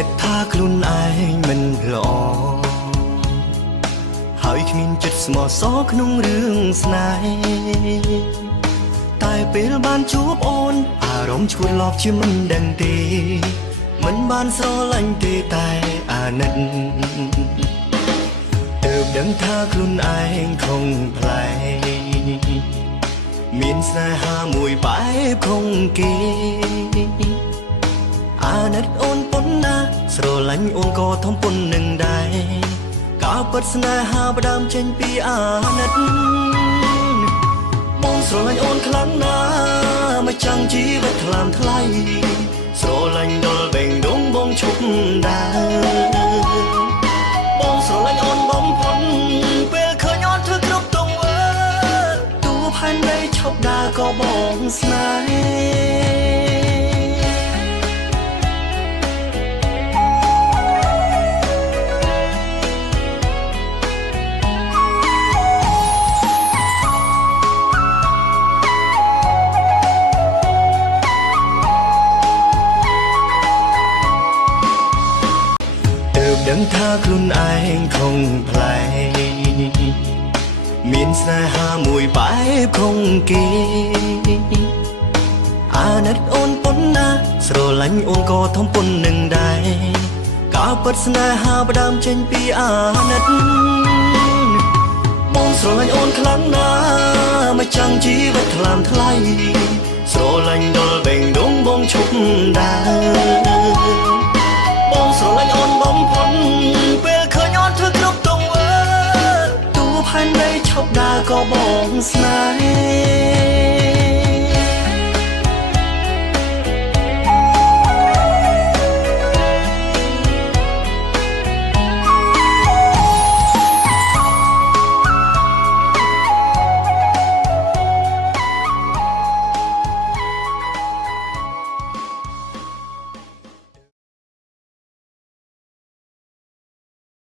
គិតថាខ្លួនឯងមិនល្អហើយគ្មានចិត្តស្មោះសរក្នុងរឿងស្នេហ៍តែពេលបានជួបអូនអារម្មណ៍ឈួតឡប់ជាមិនដឹងទេមិនបានស្រឡាញ់ទេតែអាណិតទើបដឹងថាខ្លួនឯងคงប្លែកមានស្នេហាមួយបែបคงគេអាណិតអូនប៉ុណ្ណាស្រឡាញ់អូនក៏ធំប៉ុណ្្នឹងដែរការពិតស្នេហាផ្ដើមចេញពីអាណិតបងស្រឡាញ់អូនខ្លាំងណាស់មកចាំងជីវិតថ្លាមថ្លៃស្រឡាញ់ដល់បេងដូងបងឈប់ដើរបងស្រឡាញ់អូនបំផុតពេលឃើញអូនធ្វើគ្រប់ទង្វើទូផែនដីឈប់ដើរក៏បងស្នេហ៍ដឹងថាខ្លួនឯងคงប្លែកមានស្នេហាមួយបែបคงគេអាណិតអូនប៉ុណ្ណាស្រឡាញ់អូនក៏ធំប៉ុណ្្នឹងដែរការពិតស្នេហាផ្ដើមចេញពីអាណិតបងស្រឡាញ់អូនខ្លាំងណាស់មកចាំងជីវិតថ្លាមថ្លៃស្រឡាញ់ដល់បេងដូងបងឈប់ដើរបងស្រឡាញ់អូនបំផុតពេលឃើញអូនធ្វើគ្រប់ទង្វើទូផែនដីឈប់ដើរក៏បងស្នេហ៍